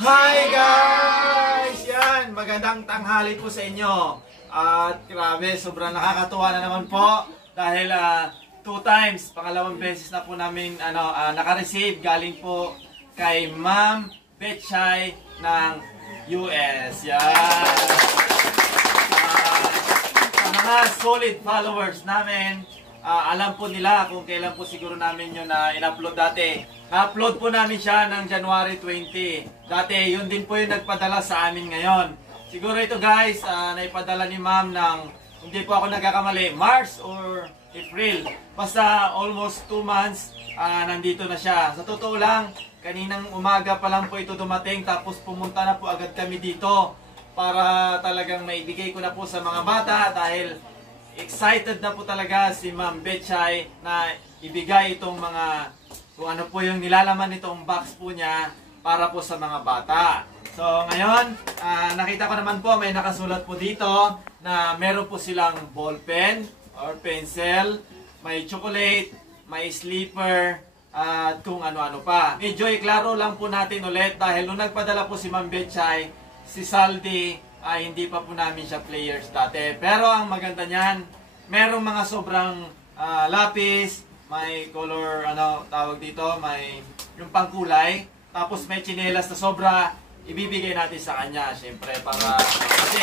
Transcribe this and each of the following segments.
Hi guys! Yan, magandang tanghali po sa inyo. At grabe, sobrang nakakatuwa na naman po dahil 2 times, pangalawang beses na po namin naka-receive galing po kay Ma'am Betchay ng US. Yan. Sa mga solid followers namin, alam po nila kung kailan po siguro namin yun na in-upload dati. Na-upload po namin siya ng January 20. Dati, yun din po yung nagpadala sa amin ngayon. Siguro ito guys, naipadala ni ma'am ng, hindi po ako nagkakamali, March or April. Basta almost 2 months, nandito na siya. Sa totoo lang, kaninang umaga pa lang po ito dumating, tapos pumunta na po agad kami dito para talagang maibigay ko na po sa mga bata dahil excited na po talaga si Ma'am Betchay na ibigay itong mga, kung ano po yung nilalaman nitong box po niya para po sa mga bata. So ngayon, nakita ko naman po may nakasulat po dito na meron po silang ballpen or pencil, may chocolate, may sleeper, at kung ano-ano pa. Medyo iklaro lang po natin ulit dahil nung nagpadala po si Ma'am Betchay, si Saldi, hindi pa po namin siya players dati. Pero ang maganda niyan, merong mga sobrang lapis, may color, tawag dito, may yung pangkulay, tapos may tsinelas na sobra, ibibigay natin sa kanya, syempre, para, kasi,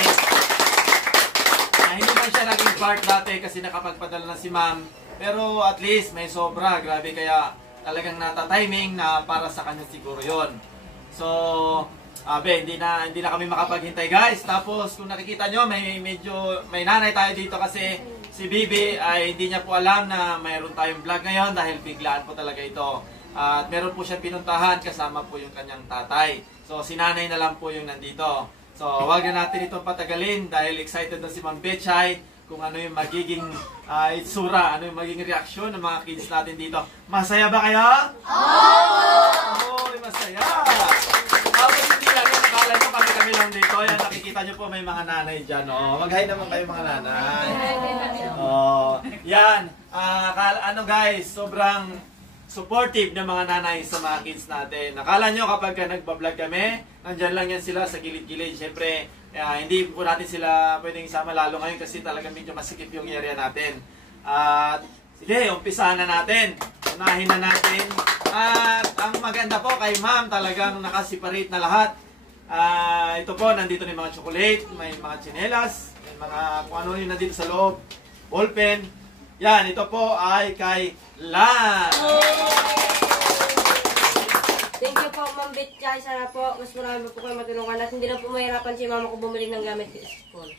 hindi man siya naging part dati kasi nakapagpadala na si ma'am, pero at least may sobra, grabe, kaya talagang nata-timing na para sa kanya siguro yon. So, hindi na kami makapaghintay guys. Tapos kung nakikita nyo, may nanay tayo dito kasi si Bibi ay hindi niya po alam na mayroon tayong vlog ngayon dahil biglaan po talaga ito. At meron po siya pinuntahan kasama po yung kanyang tatay. So si nanay na lang po yung nandito. So wag na natin itong patagalin dahil excited na si Ma'am Betchay kung ano yung magiging itsura, ano yung magiging reaksyon ng mga kids natin dito. Masaya ba kayo? Oo! Masaya! Tapos hindi natin nakala nyo kami lang dito. Yan, nakikita nyo po may mga nanay dyan. Mag-hi naman kayo mga nanay. Yan. Guys, sobrang supportive ng mga nanay sa mga kids natin. Nakala nyo kapag nagbablog kami, nandyan lang yan sila sa gilid-gilid. Siyempre, hindi po natin sila pwedeng isama lalo ngayon kasi talagang medyo masikip yung area natin. At sige, umpisahan na natin. Unahin na natin. At ang maganda po kay ma'am, talagang nakasiparate na lahat. Ito po, nandito na yung mga chocolate, may mga tsinelas, may mga kung ano yung nandito sa loob, ballpen. Yan, ito po ay kay Lan. Thank you po, Ma'am Betchay. Sana po, mas marami po kayo matulungan at hindi na po mahirapan si mama ko bumili ng gamit sa school.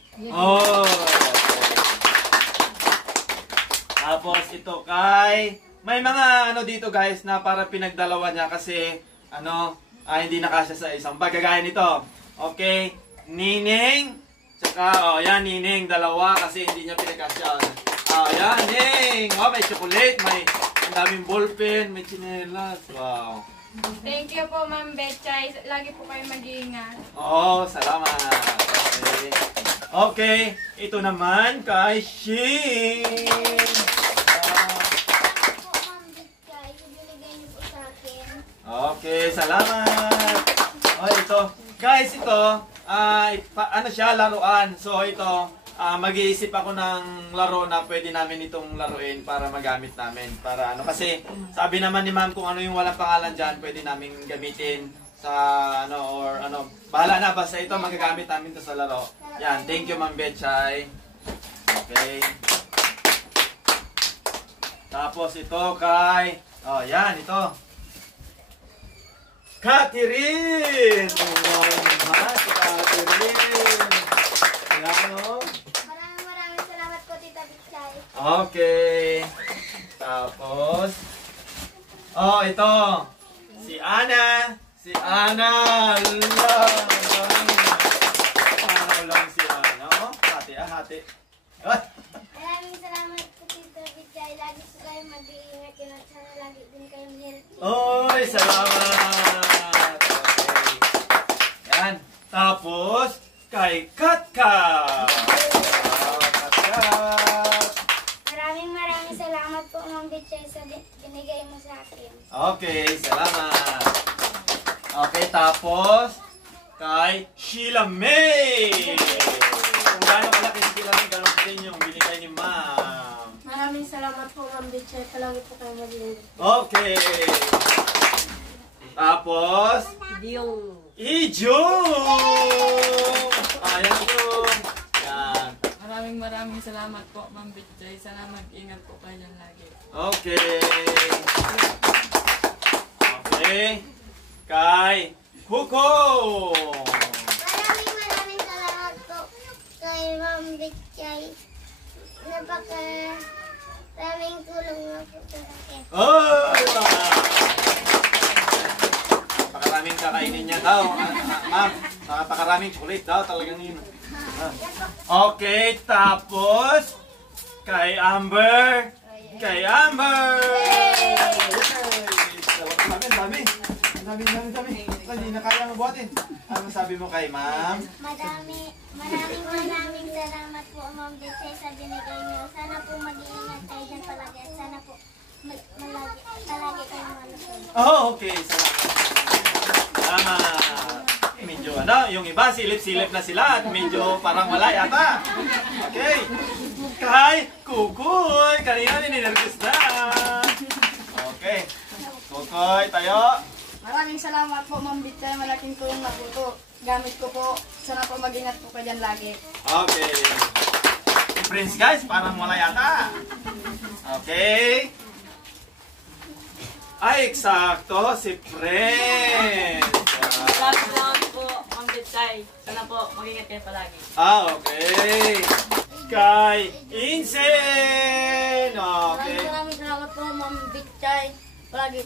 Tapos ito kay, may mga dito guys na para pinagdalawa niya kasi hindi nakasya sa isang bag. Gagaya nito. Okay, Nining, tsaka yan Nining, dalawa kasi hindi niya pinagkasya. Yan Ning. May chocolate, may ang daming ballpen, may tsinelas. Wow. Thank you po, Ma'am Betchay. Lagi po kayo mag-iingat. Salamat. Okay, ito naman kay Shin. Okay, salamat. Ito. Guys, ito, siya, laruan. So, ito, mag-iisip ako ng laro na pwede namin itong laruin para magamit namin. Para kasi sabi naman ni ma'am kung ano yung walang pangalan dyan, pwede namin gamitin sa bahala na, basta ito magagamit namin ito sa laro. Yan, thank you Ma'am Betchay. Okay. Tapos ito kay, yan, ito. Catherine! Catherine! Yan, Maraming salamat po, Tita Betchay. Okay. Tapos, ito. Si Ana. Si Ana. Lang si Ana. Hati. Maraming salamat po, Tita Betchay. Lagi po kayo mag-iingat yun at sana lagi din kayong healthy. Oy, salamat. Okay. Yan. Tapos, kay Katkat. Maraming salamat po, Ma'am Betchay, sa binigay mo sa akin. Okay, salamat. Okay, tapos kay Sheila May. Kung gaano kalaki si Sheila May, gano'n din yung binigay ni Ma'am. Maraming salamat po, Ma'am Betchay. Palagi po kayo mag-iingat. Okay. Tapos, Ijo! Ayan po. Yan. Maraming salamat po, Ma'am Betchay. Sana mag-ingat po kayo dyan lagi. Okay. Okay. Kay Kuko! Maraming salamat po kay Ma'am Betchay. Maraming tulong na po sa akin. Oh! Napakaraming kakainin niya daw. Ma'am, napakaraming chocolate daw. Talagang yun. Okay, tapos kay Amber. Kay Amber! Dami. Hindi na kaya mabuhatin. Ano sabi mo kay Ma'am? Maraming salamat po, Ma'am Betchay, sa binigay niyo. Sana po mag-iingat kayo dyan palagi. At sana po palagi kayo malusog. Oh, okay. Salamat. Medyo yung iba silip-silip na sila at medyo parang wala yata. Okay. Kay Kukoy. Kanina ninervous na. Okay. Kukoy, tayo. Maraming salamat po, Ma'am Betchay. Malaking tulong na po ito. Gamit ko po. Sana po mag-ingat po kayo dyan lagi. Okay. Si Prince guys, parang wala yata. Okay. Ay, eksakto. Si Prince. Salamat po, Ma'am Betchay. Sana po mag-ingat kayo palagi. Okay. Kay Insen. Okay. Maraming salamat po, Ma'am Betchay. Palagi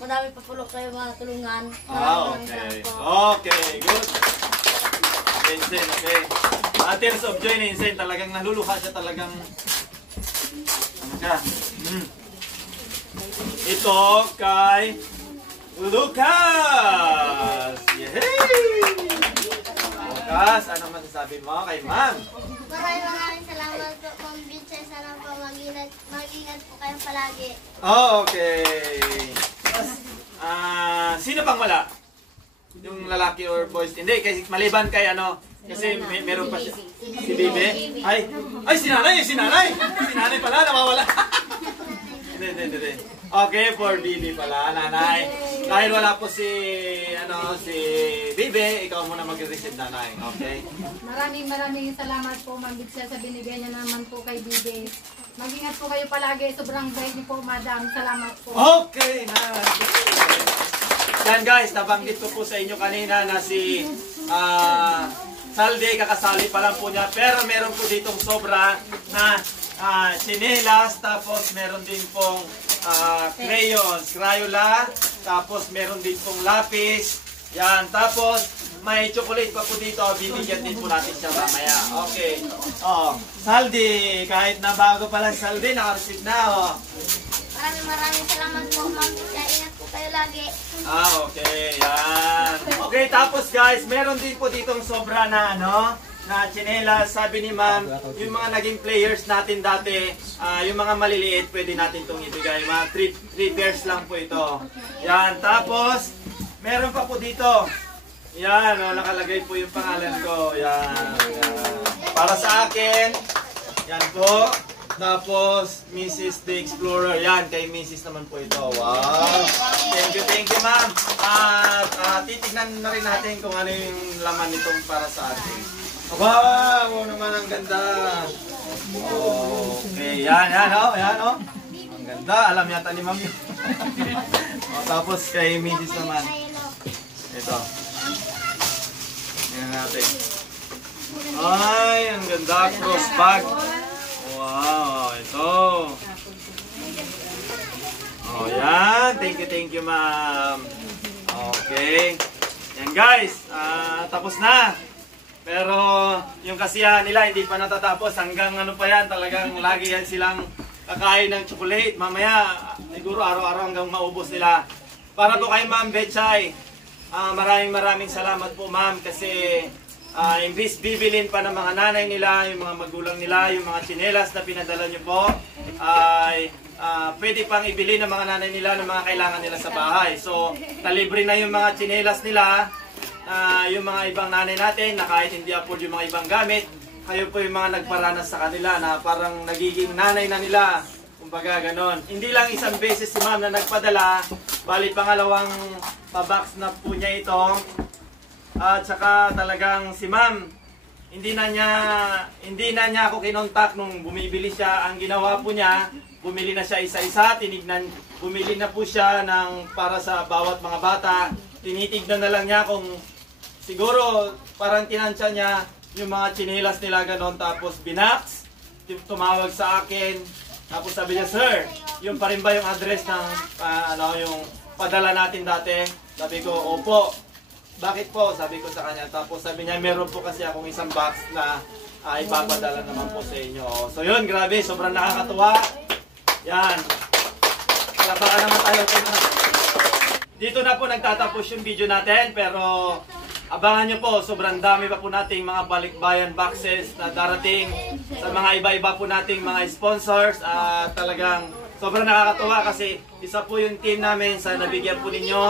madami pa po kayo matulungan. Okay. Okay, good. Insen, okay. Tears of joy ni Insen. Talagang naluluha siya talagang. Ano siya? Ito kay Lucas. Yay! Lucas, ano masasabi mo kay Ma'am? Maraming salamat po, Ma'am Betchay. Sana po mag-ingat po kayo palagi. Oh, okay. Sino pang wala? Yung lalaki or boys? Hindi, kasi maliban kay ano, kasi meron pa siya. Si Bibi? Ay, si nanay! Si nanay pala, nawawala. Hindi. Okay, for Bibi pala, nanay. Dahil wala po si Bibi, ikaw muna mag-receive, nanay. Okay? Maraming salamat po, Ma'am Betchay, sa binigay niya naman po kay Bibi. Mag-ingat po kayo palagi. Sobrang bait niyo po, Madam. Salamat po. Okay, nice. Yan guys, nabanggit ko po sa inyo kanina na si Saldi, kakasali pa lang po niya. Pero meron po ditong sobra na chinelas, tapos meron din pong crayons, Crayola, tapos meron din pong lapis. Yan, tapos may chocolate pa po dito, bibigyan din po natin siya mamaya. Okay. Oh, Saldi, kahit na bago pa lang Saldi, naka-receive na. Oh. Maraming salamat po, Ma'am Betchay. Ingat po kayo lagi. Okay, yan. Okay, tapos guys, meron din po ditong sobra na na chinelas. Sabi ni Ma'am, yung mga naging players natin dati, yung mga maliliit, pwede natin itong ibigay. Mga 3 pairs lang po ito. Yan, tapos, meron pa po dito. Yan, nakalagay po yung pangalan ko. Yan. Para sa akin, yan po. Tapos, Mrs. The Explorer. Yan, kay Mrs. naman po ito. Wow! Thank you, ma'am. At titignan na rin natin kung ano yung laman nitong para sa atin. Wow! Naman ang ganda. Okay, yan, oh. Ang ganda. Alam yata ni ma'am yun. Tapos, kay Mrs. naman. Ito. Yan natin. Ay, ang ganda. Cross bag. Wow, ito. Oh, yan. Thank you, ma'am. Okay. Yan, guys. Tapos na. Pero, yung kasiyahan nila, hindi pa natatapos. Hanggang ano pa yan, talagang lagi yan silang kakain ng chocolate. Mamaya, siguro araw-araw hanggang maubos nila. Para po kay Ma'am Betchay, maraming salamat po, ma'am, kasi imbis bibilin pa ng mga nanay nila, yung mga magulang nila, yung mga tsinelas na pinadala nyo po, ay pwede pang ibili ng mga nanay nila ng mga kailangan nila sa bahay. So, nalibre na yung mga tsinelas nila, yung mga ibang nanay natin na kahit hindi afford yung mga ibang gamit, kayo po yung mga nagparanas sa kanila na parang nagiging nanay na nila. Kumbaga ganon. Hindi lang isang beses si ma'am na nagpadala, bali pangalawang pabox na po niya ito. At saka talagang si ma'am, hindi na niya ako kinontak nung bumibili siya. Ang ginawa po niya, bumili na siya isa-isa, bumili na po siya para sa bawat mga bata. Tinitignan na lang niya kung siguro parang tinansya niya yung mga tsinelas nila ganon. Tapos binax, tumawag sa akin. Tapos sabi niya, sir, yung pa rin ba yung address ng yung padala natin dati? Sabi ko, opo. Bakit po? Sabi ko sa kanya. Tapos sabi niya, meron po kasi akong isang box na ipapadala naman po sa inyo. So yun, grabe, sobrang nakakatuwa. Yan. Palakpakan naman tayo. Dito na po nagtatapos yung video natin, pero abangan nyo po, sobrang dami pa po nating mga balikbayan boxes na darating sa mga iba-iba po nating mga sponsors. Talagang sobrang nakakatuwa kasi isa po yung team namin sa nabigyan po ninyo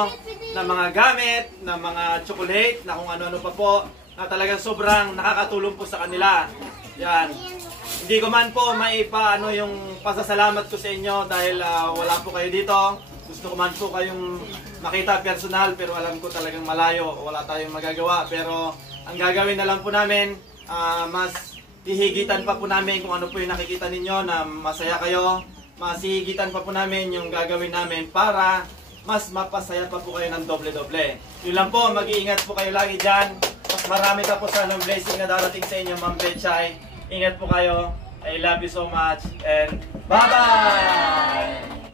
ng mga gamit, ng mga chocolate, na kung ano-ano pa po, na talagang sobrang nakakatulong po sa kanila. Yan. Hindi ko man po maipaano yung pasasalamat ko sa inyo dahil wala po kayo dito. Gusto ko man po kayong makita personal, pero alam ko talagang malayo, wala tayong magagawa. Pero ang gagawin na lang po namin, mas hihigitan pa po namin kung ano po yung nakikita ninyo na masaya kayo. Mas hihigitan pa po namin yung gagawin namin para mas mapasaya pa po kayo ng doble-doble. Yun lang po, mag-iingat po kayo lagi dyan. Mas marami pa po sana ng blessing na darating sa inyo, Ma'am Betchay. Ingat po kayo. I love you so much and bye-bye!